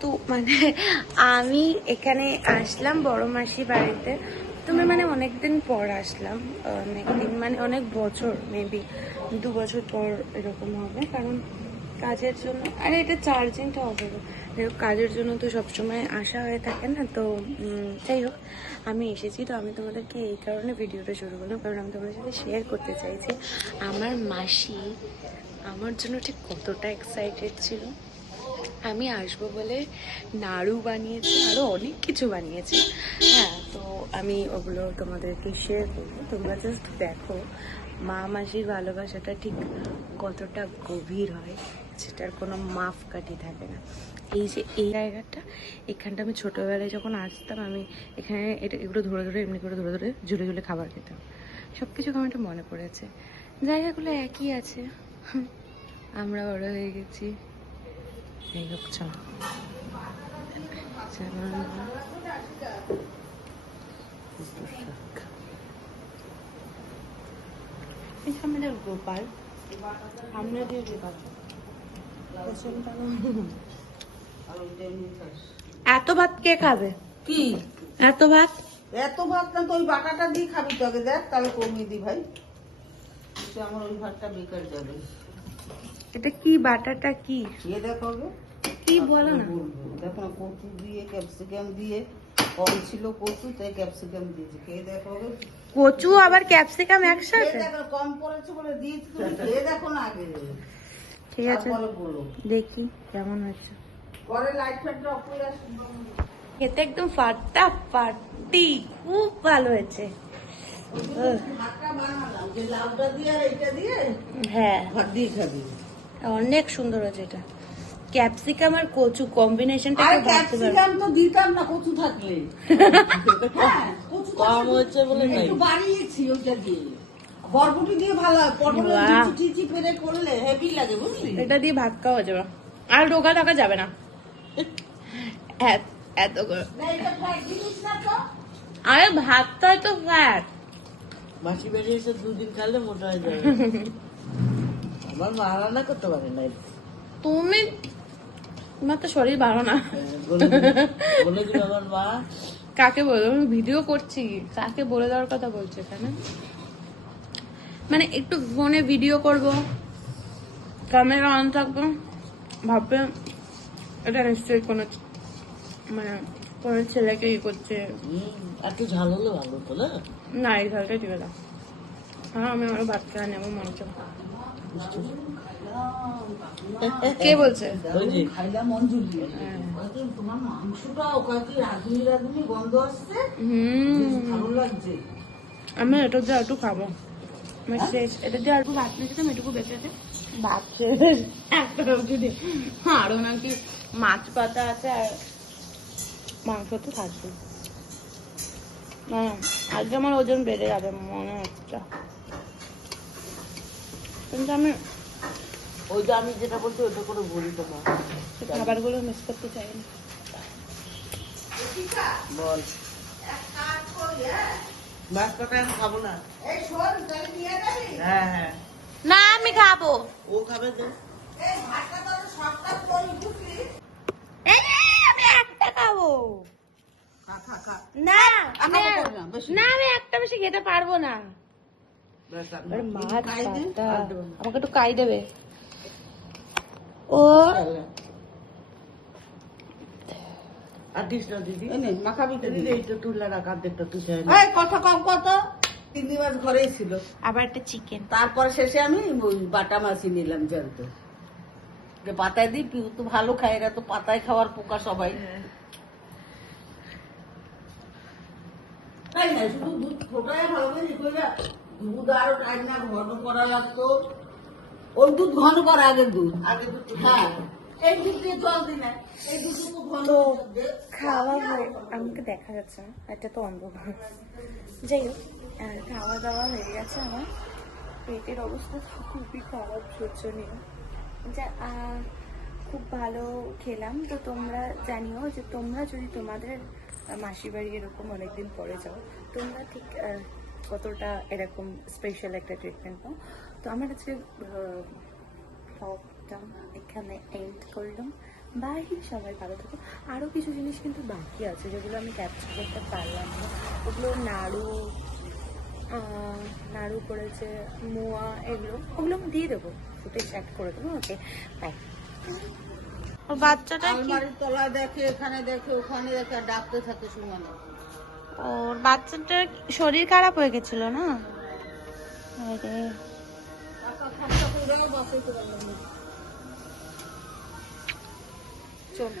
তো মানে আমি এখানে আসলাম বড় মাসি বাড়িতে। তুমি মানে অনেকদিন পর আসলাম, অনেকদিন মানে অনেক বছর, মেবি 2 বছর পর এরকম হবে। কারণ কাজের জন্য, আরে এটা চার্জিংটা হবে, কাজের জন্য তো সবসময় আসা হয়ে থাকে না। তো যাই হোক, আমি এসেছি। তো আমি তোমাদেরকে এই কারণে ভিডিওটা শুরু করলাম, কারণ আমি তোমাদের সাথে শেয়ার করতে চাইছি আমার মাসি আমার জন্য ঠিক কতটা এক্সাইটেড ছিল। আমি আসবো বলে নাড়ু বানিয়েছি, আরও অনেক কিছু বানিয়েছি। হ্যাঁ, তো আমি ওগুলো তোমাদেরকে শেয়ার করবো। তোমরা জাস্ট দেখো মা মাসির ভালোবাসাটা ঠিক কতটা গভীর হয়, সেটার কোনো মাপকাঠি থাকে না। এই যে এই জায়গাটা, এখানটা আমি ছোটোবেলায় যখন আসতাম, আমি এখানে এগুলো ধরে ধরে, এমনি করে ধরে ধরে ঝুলে ঝুলে খাবার খেতাম। সব কিছু আমার একটা মনে পড়েছে। জায়গাগুলো একই আছে, আমরা বড় হয়ে গেছি। এই হোক, চলো আমাদের গোপাল, আমরা দিয়ে গোপাল। এত ভাত কে খাবে? কি এত ভাত? এত ভাত না তো ওই বাটাটা দিয়ে খাবি তো আগে, দেখ তাহলে কমিয়ে দি ভাই। আমার ওই ভাতটা বেকার যাবে। এটা কি বাটাটা কি? খেয়ে দেখ হবে কি বলো না। দেখো না, কচু দিয়ে ক্যাপসিকাম দিয়ে, কম ছিল কচু তাই ক্যাপসিকাম দিয়েছি, খেয়ে দেখ হবে। কচু আবার ক্যাপসিকাম একসাথে? খেয়ে দেখো, কম পড়েছে বলে দিয়েছি, তুমি খেয়ে দেখো না আগে। ঠিক আছে, বলো দেখি কেমন হয়েছে। পরে লাইট ফাইট অফ করে আসি। খেতে একদম ফাটাফাটি, খুব ভালো হয়েছে। ভাতটা বানালাম যে লাউটা দিয়ে আর এইটা দিয়ে, হ্যাঁ, ভাত দিয়ে খাবি। অনেক সুন্দর হয়েছে এটা। ক্যাপসিকাম আর কচু কম্বিনেশনটা আর কি ভাবতে পারো? ক্যাপসিকাম তো দিতাম না কচু থাকলে। হ্যাঁ, কচু কম হয়েছে বলে একটু বাড়িয়েছি ওইটা দিয়ে। বরবটি দিয়ে ভালো হয়, পটলের বাহ। চিচি পেরে করলে হেভি লাগে, বুঝলি? এটা দিয়ে ভাত খাওয়া যাবে, আর ঢোকা থাকা যাবে না। এত করে। না, এটা ফ্যাট জিনিস না তো। আরে ভাতটা তো ফ্যাট। মাসি বেরিয়ে এসে 2 দিন খালে মোটা হয়ে যাবে। আমার মা রান্না করতে পারে না। তুমি, তোমার তো শরীর ভালো না। বলে দিল আমার মা। কাকে বলবো? আমি ভিডিও করছি, কাকে বলে দেওয়ার কথা বলছো এখানে? মানে একটু ফোনে ভিডিও করব, ক্যামেরা অন থাকবো, ভাববে এটা নিশ্চয়ই কোনো মানে কোনো ছেলেকে ই করছে। একটু ঝাল হলে ভালো হতো না? না, এই ঝালটাই ঠিক আছে। হ্যাঁ, আমি আমার ভাত খেয়ে নেবো মনে হচ্ছে। কে বলছে? খাইলাম অঞ্জলি। তোমার মাংসটাও কয়েকটি রাঁধুনি রাঁধুনি গন্ধ আসছে, ভালো লাগছে। আমি এটা দিয়ে একটু খাবো, আমি শেষ। এটা দিয়ে একটু ভাত নিয়েছিলাম, এটুকু বেঁচে আছে, ভাত শেষ। একটা রুটি দিয়ে আরো নাকি মাছ পাতা আছে, আর মাংস তো থাকবে। আজকে আমার ওজন বেড়ে যাবে মনে হচ্ছে, কিন্তু আমি ওইটা আমি যেটা বলছি ওটা করে বলি তোমার খাবারগুলো মিস করতে চাই না। বল বাসটা আমি খাবো না। হ্যাঁ হ্যাঁ, না আমি খাবো। ও খাবে যে আমি একটা খাবো। না আমি একটা বেশি খেতে পারবো না। মাছ পাতা আমাকে একটু কাই দেবে। ও কথা কম, কত 3 দিন ঘরেই ছিল। আবার একটা চিকেন। তারপরে শেষে আমি ওই বাটা মাছই নিলাম জ্যান্ত, যে পাতায় দিই। পিউ তো ভালো খায়, এরা তো পাতায় খাওয়ার পোকা সবাই। তাই না, শুধু দুধ ফোটায় হবে নি কইরা, দুধ আরো টাইম না ঘন করা লাগতো। ওই দুধ ঘন করা, আগের দুধ। হ্যাঁ, এই দুধ দিয়ে জল দিই না, এই দুধ তো ঘন। খাওয়া হয়ে, আমাকে দেখা যাচ্ছে না, এটা তো অন্ধকার। যাই হোক, খাওয়া দাওয়া হয়ে গেছে আমার। পেটের অবস্থা খুবই খারাপ, শোচনীয়। খুব ভালো খেলাম। তো তোমরা জানিও যে তোমরা যদি তোমাদের মাসির বাড়ি এরকম অনেকদিন পরে যাও, তোমরা ঠিক কতটা এরকম স্পেশাল একটা ট্রিটমেন্ট পাও। তো আমার আজকে ব্লগটা এখানে এন্ড করলাম। বাই, সবাই ভালো থাকো। আরও কিছু জিনিস কিন্তু বাকি আছে যেগুলো আমি ক্যাপচার করতে পারলাম না, ওগুলো নাড়ু করেছে, মোয়া, ওগুলো আমি দিয়ে দেবো, ফুটেজ অ্যাড করে দেবো। ওকে, বাই। ওর বাচ্চাটা কি, আলমারির তলায় দেখে, এখানে দেখে, ওখানে দেখে, আর ডাকতে থাকে সুমনে। ওর বাচ্চাটার শরীর খারাপ হয়ে গেছিল না? আরে টাকা খরচা করে বাঁচাইতে পারলাম না। চল।